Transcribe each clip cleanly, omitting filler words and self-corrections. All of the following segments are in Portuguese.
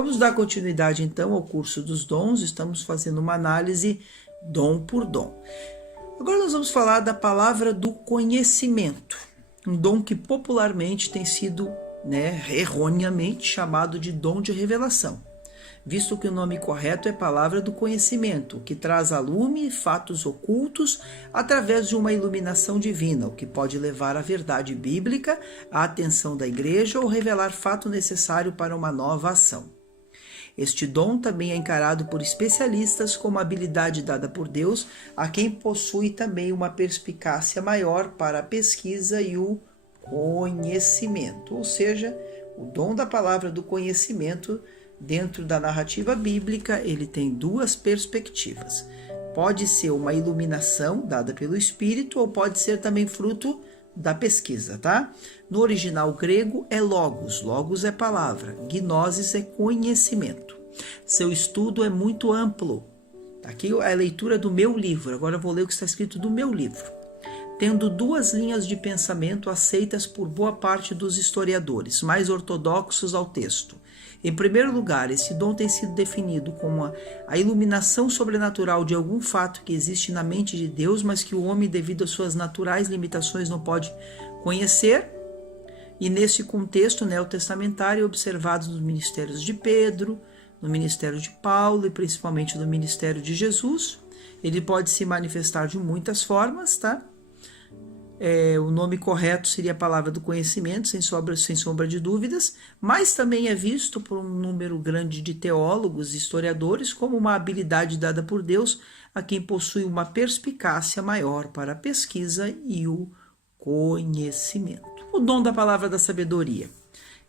Vamos dar continuidade então ao curso dos dons. Estamos fazendo uma análise dom por dom. Agora nós vamos falar da palavra do conhecimento, um dom que popularmente tem sido, erroneamente chamado de dom de revelação, visto que o nome correto é palavra do conhecimento, que traz a lume fatos ocultos através de uma iluminação divina, o que pode levar à verdade bíblica, à atenção da igreja ou revelar fato necessário para uma nova ação. Este dom também é encarado por especialistas como habilidade dada por Deus a quem possui também uma perspicácia maior para a pesquisa e o conhecimento, ou seja, o dom da palavra do conhecimento. Dentro da narrativa bíblica, ele tem duas perspectivas. Pode ser uma iluminação dada pelo Espírito ou pode ser também fruto da pesquisa, tá? No original grego é logos, logos é palavra, gnosis é conhecimento. Seu estudo é muito amplo. Aqui é a leitura do meu livro, agora eu vou ler o que está escrito do meu livro. Tendo duas linhas de pensamento aceitas por boa parte dos historiadores, mais ortodoxos ao texto. Em primeiro lugar, esse dom tem sido definido como a iluminação sobrenatural de algum fato que existe na mente de Deus, mas que o homem, devido às suas naturais limitações, não pode conhecer. E nesse contexto neotestamentário, observados nos ministérios de Pedro, no ministério de Paulo e principalmente no ministério de Jesus, ele pode se manifestar de muitas formas, tá? O nome correto seria a palavra do conhecimento, sem sombra de dúvidas, mas também é visto por um número grande de teólogos e historiadores como uma habilidade dada por Deus a quem possui uma perspicácia maior para a pesquisa e o conhecimento. O dom da palavra da sabedoria,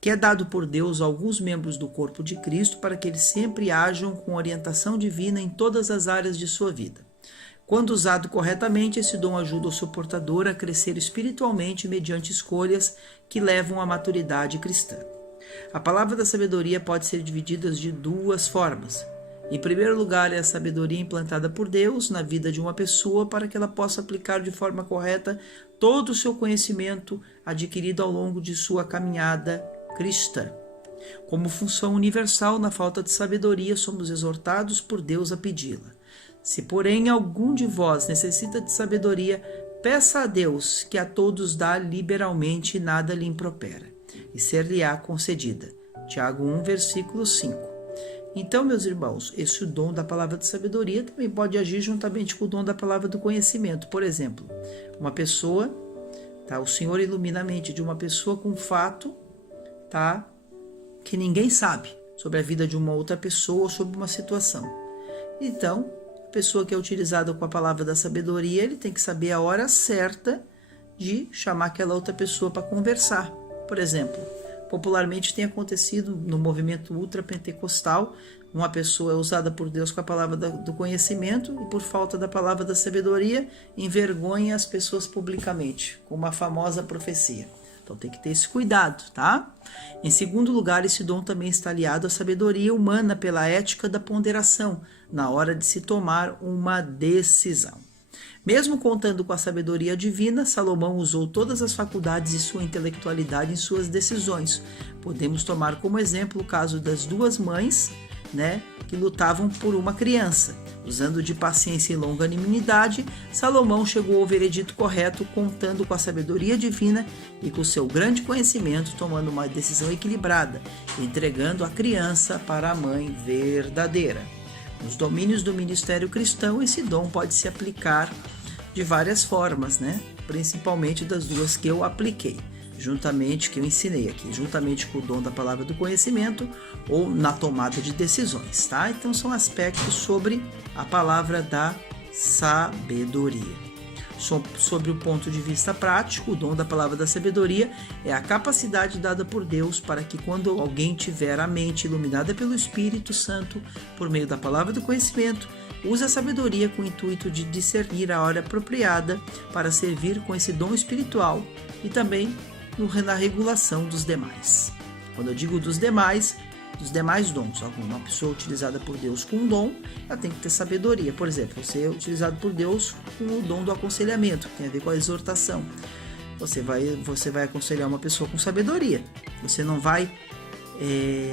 que é dado por Deus a alguns membros do corpo de Cristo para que eles sempre ajam com orientação divina em todas as áreas de sua vida. Quando usado corretamente, esse dom ajuda o seu portador a crescer espiritualmente mediante escolhas que levam à maturidade cristã. A palavra da sabedoria pode ser dividida de duas formas. Em primeiro lugar, é a sabedoria implantada por Deus na vida de uma pessoa para que ela possa aplicar de forma correta todo o seu conhecimento adquirido ao longo de sua caminhada cristã. Como função universal, na falta de sabedoria, somos exortados por Deus a pedi-la. Se, porém, algum de vós necessita de sabedoria, peça a Deus, que a todos dá liberalmente e nada lhe impropera, e ser-lhe-á concedida. Tiago 1, versículo 5. Então, meus irmãos, esse dom da palavra de sabedoria também pode agir juntamente com o dom da palavra do conhecimento. Por exemplo, uma pessoa, o Senhor ilumina a mente de uma pessoa com um fato, que ninguém sabe sobre a vida de uma outra pessoa ou sobre uma situação. Então, a pessoa que é utilizada com a palavra da sabedoria, ele tem que saber a hora certa de chamar aquela outra pessoa para conversar. Por exemplo, popularmente tem acontecido no movimento ultrapentecostal, uma pessoa é usada por Deus com a palavra do conhecimento e por falta da palavra da sabedoria, envergonha as pessoas publicamente, com uma famosa profecia. Então tem que ter esse cuidado, tá? Em segundo lugar, esse dom também está aliado à sabedoria humana pela ética da ponderação, na hora de se tomar uma decisão. Mesmo contando com a sabedoria divina, Salomão usou todas as faculdades e sua intelectualidade em suas decisões. Podemos tomar como exemplo o caso das duas mães, que lutavam por uma criança. Usando de paciência e longanimidade, Salomão chegou ao veredito correto, contando com a sabedoria divina e com seu grande conhecimento, tomando uma decisão equilibrada, entregando a criança para a mãe verdadeira. Nos domínios do ministério cristão, esse dom pode se aplicar de várias formas, principalmente das duas que eu apliquei, que eu ensinei aqui, juntamente com o dom da palavra do conhecimento ou na tomada de decisões, tá? Então são aspectos sobre a palavra da sabedoria. Sobre o ponto de vista prático, o dom da palavra da sabedoria é a capacidade dada por Deus para que quando alguém tiver a mente iluminada pelo Espírito Santo, por meio da palavra do conhecimento, use a sabedoria com o intuito de discernir a hora apropriada para servir com esse dom espiritual e também na regulação dos demais. Quando eu digo dos demais dons, uma pessoa utilizada por Deus com um dom, ela tem que ter sabedoria. Por exemplo, você é utilizado por Deus com o dom do aconselhamento, que tem a ver com a exortação. Você vai aconselhar uma pessoa com sabedoria. Você não vai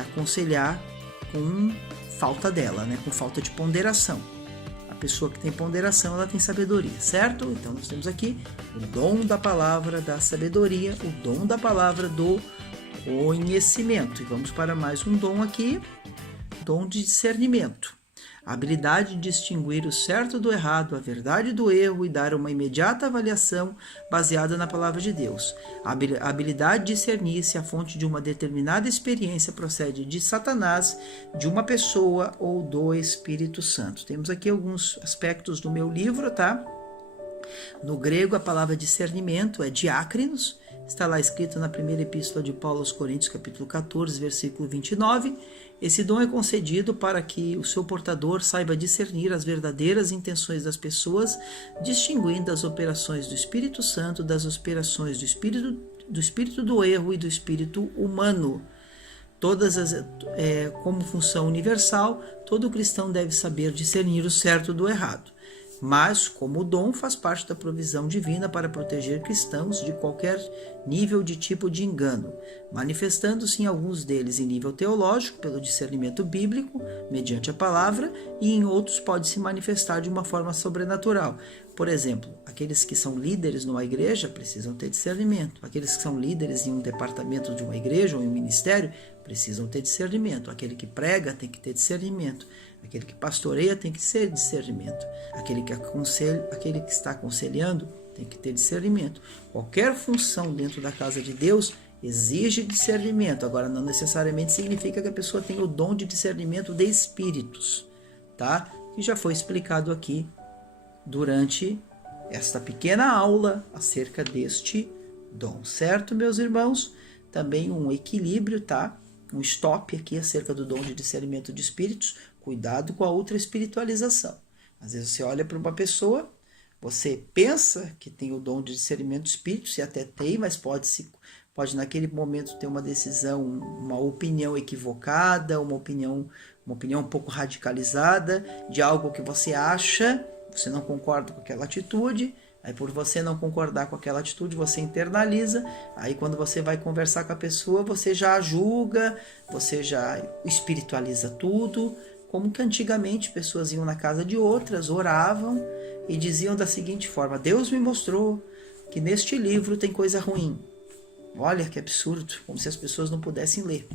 aconselhar com falta dela, né? Com falta de ponderação. A pessoa que tem ponderação, ela tem sabedoria, certo? Então nós temos aqui o dom da palavra da sabedoria, o dom da palavra do conhecimento. E vamos para mais um dom aqui, dom de discernimento. A habilidade de distinguir o certo do errado, a verdade do erro e dar uma imediata avaliação baseada na palavra de Deus. A habilidade de discernir se a fonte de uma determinada experiência procede de Satanás, de uma pessoa ou do Espírito Santo. Temos aqui alguns aspectos do meu livro, tá? No grego, a palavra discernimento é diácrinos. Está lá escrito na primeira epístola de Paulo aos Coríntios, capítulo 14, versículo 29. Esse dom é concedido para que o seu portador saiba discernir as verdadeiras intenções das pessoas, distinguindo as operações do Espírito Santo das operações do espírito do erro e do espírito humano. Como função universal, todo cristão deve saber discernir o certo do errado. Mas, como o dom faz parte da provisão divina para proteger cristãos de qualquer nível de tipo de engano, manifestando-se em alguns deles em nível teológico, pelo discernimento bíblico, mediante a palavra, e em outros pode se manifestar de uma forma sobrenatural. Por exemplo, aqueles que são líderes numa igreja precisam ter discernimento. Aqueles que são líderes em um departamento de uma igreja ou em um ministério precisam ter discernimento. Aquele que prega tem que ter discernimento. Aquele que pastoreia tem que ter discernimento. Aquele que está aconselhando tem que ter discernimento. Qualquer função dentro da casa de Deus exige discernimento. Agora, não necessariamente significa que a pessoa tenha o dom de discernimento de espíritos, tá? Que já foi explicado aqui durante esta pequena aula acerca deste dom, certo, meus irmãos? Também um equilíbrio, tá? Um stop aqui acerca do dom de discernimento de espíritos. Cuidado com a outra espiritualização. Às vezes você olha para uma pessoa, você pensa que tem o dom de discernimento de espíritos, e até tem, mas pode naquele momento ter uma decisão, uma opinião equivocada, uma opinião um pouco radicalizada de algo que você acha, você não concorda com aquela atitude. Aí, por você não concordar com aquela atitude, você internaliza. Aí, quando você vai conversar com a pessoa, você já julga, você já espiritualiza tudo. Como que antigamente pessoas iam na casa de outras, oravam e diziam da seguinte forma: Deus me mostrou que neste livro tem coisa ruim. Olha que absurdo, como se as pessoas não pudessem ler.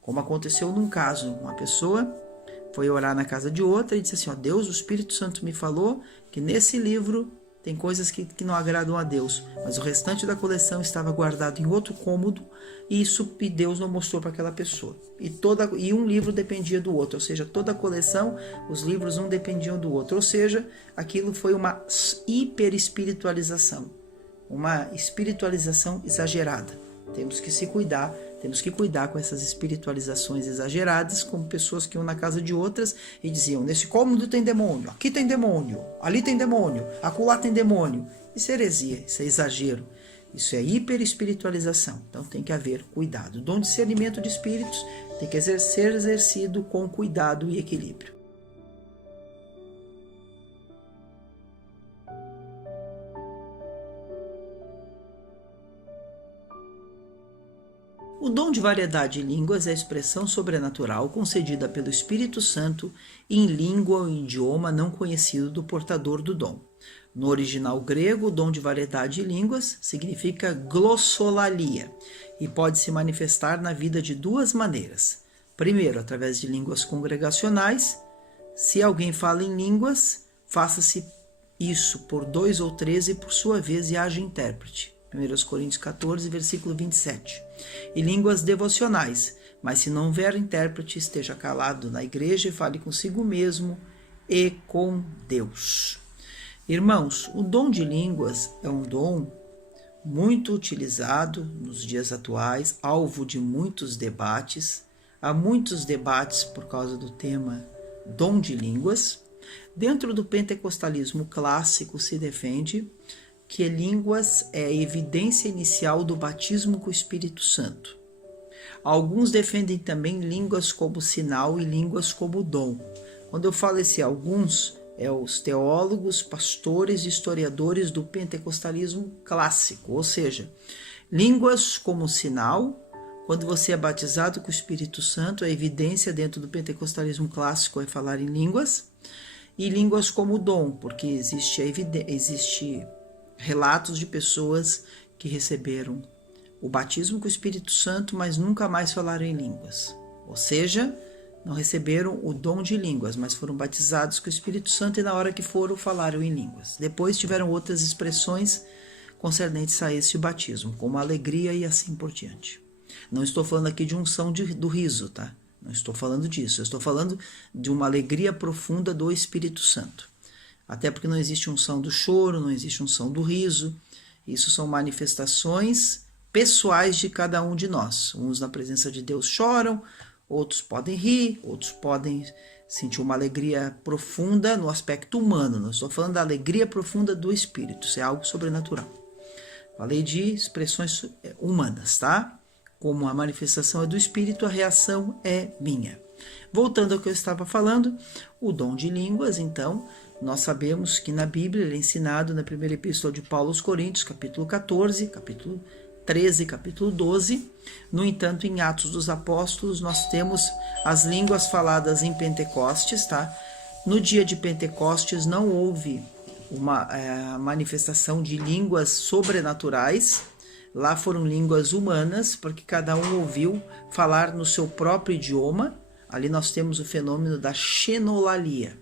Como aconteceu num caso, uma pessoa foi orar na casa de outra e disse assim: Deus, o Espírito Santo me falou que nesse livro tem coisas que não agradam a Deus, mas o restante da coleção estava guardado em outro cômodo e Deus não mostrou para aquela pessoa. E um livro dependia do outro, ou seja, toda a coleção, os livros um dependiam do outro, ou seja, aquilo foi uma hiperespiritualização, uma espiritualização exagerada. Temos que se cuidar, temos que cuidar com essas espiritualizações exageradas, como pessoas que iam na casa de outras e diziam: nesse cômodo tem demônio, aqui tem demônio, ali tem demônio, acolá tem demônio. Isso é heresia, isso é exagero, isso é hiperespiritualização. Então tem que haver cuidado. O dom de discernimento de espíritos tem que ser exercido com cuidado e equilíbrio. O dom de variedade de línguas é a expressão sobrenatural concedida pelo Espírito Santo em língua ou idioma não conhecido do portador do dom. No original grego, o dom de variedade de línguas significa glossolalia e pode se manifestar na vida de duas maneiras. Primeiro, através de línguas congregacionais. Se alguém fala em línguas, faça-se isso por 2 ou 3 e por sua vez e haja intérprete. 1 Coríntios 14, versículo 27. E línguas devocionais, mas se não houver intérprete, esteja calado na igreja e fale consigo mesmo e com Deus. Irmãos, o dom de línguas é um dom muito utilizado nos dias atuais, alvo de muitos debates. Há muitos debates por causa do tema dom de línguas. Dentro do pentecostalismo clássico se defende que línguas é a evidência inicial do batismo com o Espírito Santo. Alguns defendem também línguas como sinal e línguas como dom. Quando eu falo esse alguns, os teólogos, pastores e historiadores do pentecostalismo clássico, ou seja, línguas como sinal, Quando você é batizado com o Espírito Santo, a evidência dentro do pentecostalismo clássico é falar em línguas, e línguas como dom, porque existe relatos de pessoas que receberam o batismo com o Espírito Santo, mas nunca mais falaram em línguas. Ou seja, não receberam o dom de línguas, mas foram batizados com o Espírito Santo e na hora que foram, falaram em línguas. Depois tiveram outras expressões concernentes a esse batismo, como alegria e assim por diante. Não estou falando aqui de unção do riso, tá? Não estou falando disso. Eu estou falando de uma alegria profunda do Espírito Santo. Até porque não existe unção do choro, não existe unção do riso. Isso são manifestações pessoais de cada um de nós. Uns na presença de Deus choram, outros podem rir, outros podem sentir uma alegria profunda no aspecto humano. Não estou falando da alegria profunda do Espírito. Isso é algo sobrenatural. Falei de expressões humanas, tá? Como a manifestação é do Espírito, a reação é minha. Voltando ao que eu estava falando, o dom de línguas, então, nós sabemos que na Bíblia ele é ensinado na primeira epístola de Paulo aos Coríntios, capítulo 14, capítulo 13, capítulo 12. No entanto, em Atos dos Apóstolos, nós temos as línguas faladas em Pentecostes, tá? No dia de Pentecostes não houve uma manifestação de línguas sobrenaturais. Lá foram línguas humanas, porque cada um ouviu falar no seu próprio idioma. Ali nós temos o fenômeno da xenolalia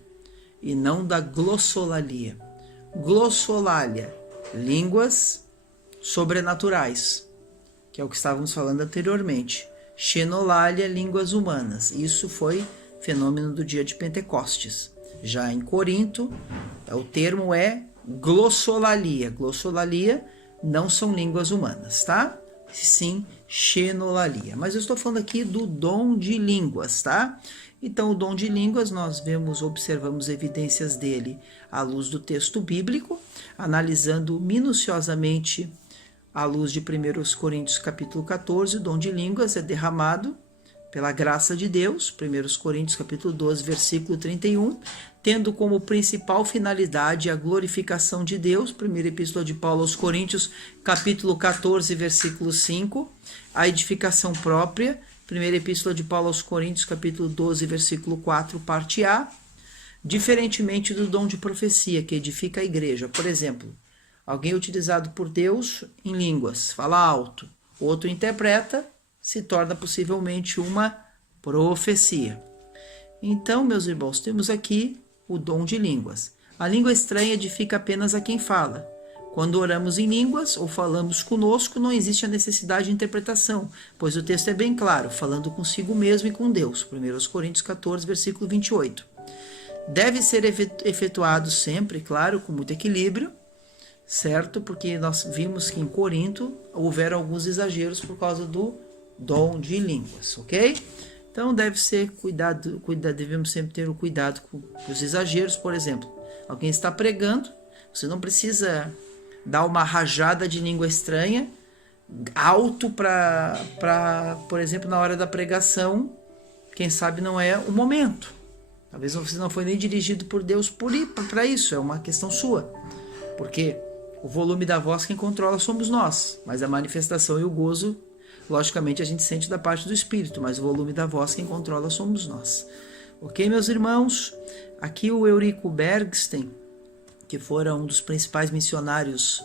e não da glossolalia. Glossolalia, línguas sobrenaturais, que é o que estávamos falando anteriormente. Xenolalia, línguas humanas. Isso foi fenômeno do dia de Pentecostes. Já em Corinto, o termo é glossolalia. Glossolalia não são línguas humanas, tá? Sim, xenolalia. Mas eu estou falando aqui do dom de línguas, tá? Então, o dom de línguas, nós observamos evidências dele à luz do texto bíblico, analisando minuciosamente à luz de 1 Coríntios capítulo 14, o dom de línguas é derramado pela graça de Deus, 1 Coríntios capítulo 12, versículo 31, tendo como principal finalidade a glorificação de Deus, primeira epístola de Paulo aos Coríntios, capítulo 14, versículo 5, a edificação própria, primeira epístola de Paulo aos Coríntios, capítulo 12, versículo 4, parte A, diferentemente do dom de profecia, que edifica a igreja. Por exemplo, alguém utilizado por Deus em línguas, fala alto, outro interpreta, se torna possivelmente uma profecia. Então, meus irmãos, temos aqui o dom de línguas. A língua estranha edifica apenas a quem fala. Quando oramos em línguas ou falamos conosco, não existe a necessidade de interpretação, pois o texto é bem claro, falando consigo mesmo e com Deus. 1 Coríntios 14, versículo 28. Deve ser efetuado sempre, claro, com muito equilíbrio, certo? Porque nós vimos que em Corinto houveram alguns exageros por causa do dom de línguas, ok? Então deve ser devemos sempre ter o cuidado com os exageros. Por exemplo, alguém está pregando, você não precisa dar uma rajada de língua estranha alto para, por exemplo, na hora da pregação, quem sabe não é o momento. Talvez você não foi nem dirigido por Deus para isso, é uma questão sua. Porque o volume da voz quem controla somos nós, mas a manifestação e o gozo, logicamente, a gente sente da parte do Espírito, mas o volume da voz quem controla somos nós. Ok, meus irmãos? Aqui o Eurico Bergsten, que fora um dos principais missionários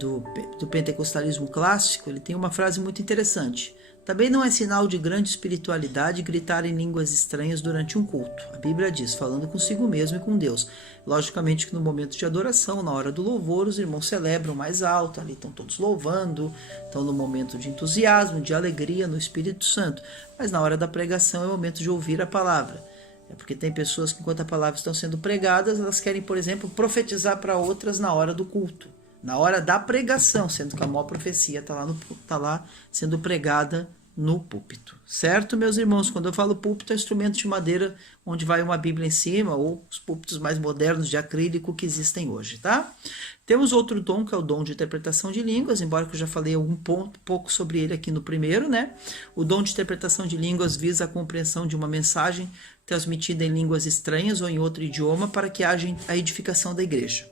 do pentecostalismo clássico, ele tem uma frase muito interessante. Também não é sinal de grande espiritualidade gritar em línguas estranhas durante um culto. A Bíblia diz, falando consigo mesmo e com Deus. Logicamente que no momento de adoração, na hora do louvor, os irmãos celebram mais alto, ali estão todos louvando, estão no momento de entusiasmo, de alegria no Espírito Santo. Mas na hora da pregação é o momento de ouvir a palavra. É porque tem pessoas que, enquanto a palavra está sendo pregadas, elas querem, por exemplo, profetizar para outras na hora do culto. Na hora da pregação, sendo que a maior profecia está lá sendo pregada no púlpito. Certo, meus irmãos? Quando eu falo púlpito, é instrumento de madeira onde vai uma Bíblia em cima, ou os púlpitos mais modernos de acrílico que existem hoje, tá? Temos outro dom, que é o dom de interpretação de línguas, embora que eu já falei pouco sobre ele aqui no primeiro, né? O dom de interpretação de línguas visa a compreensão de uma mensagem transmitida em línguas estranhas ou em outro idioma para que haja a edificação da igreja.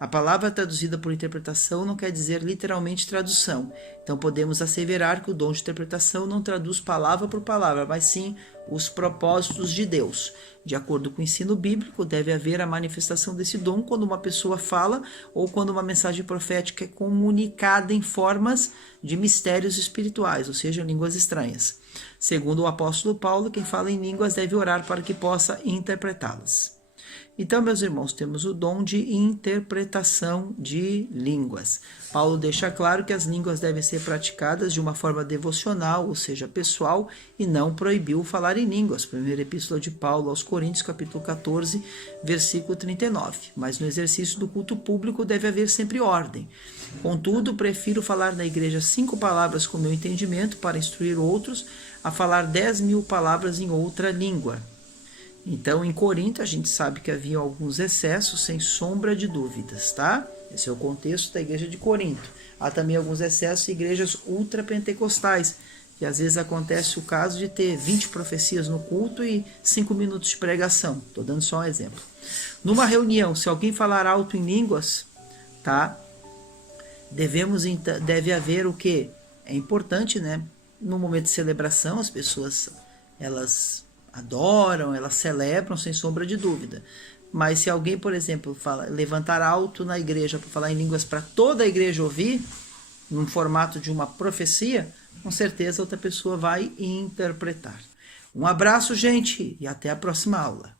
A palavra traduzida por interpretação não quer dizer literalmente tradução. Então podemos asseverar que o dom de interpretação não traduz palavra por palavra, mas sim os propósitos de Deus. De acordo com o ensino bíblico, deve haver a manifestação desse dom quando uma pessoa fala ou quando uma mensagem profética é comunicada em formas de mistérios espirituais, ou seja, línguas estranhas. Segundo o apóstolo Paulo, quem fala em línguas deve orar para que possa interpretá-las. Então, meus irmãos, temos o dom de interpretação de línguas. Paulo deixa claro que as línguas devem ser praticadas de uma forma devocional, ou seja, pessoal, e não proibiu falar em línguas. Primeira epístola de Paulo aos Coríntios, capítulo 14, versículo 39. Mas no exercício do culto público deve haver sempre ordem. Contudo, prefiro falar na igreja 5 palavras com meu entendimento para instruir outros, a falar 10.000 palavras em outra língua. Então, em Corinto, a gente sabe que havia alguns excessos, sem sombra de dúvidas, tá? Esse é o contexto da igreja de Corinto. Há também alguns excessos em igrejas ultrapentecostais, que às vezes acontece o caso de ter 20 profecias no culto e 5 minutos de pregação. Estou dando só um exemplo. Numa reunião, se alguém falar alto em línguas, tá? Deve haver o quê? É importante, né? No momento de celebração, as pessoas, elas adoram, elas celebram sem sombra de dúvida. Mas se alguém, por exemplo, levantar alto na igreja para falar em línguas para toda a igreja ouvir, num formato de uma profecia, com certeza outra pessoa vai interpretar. Um abraço, gente, e até a próxima aula.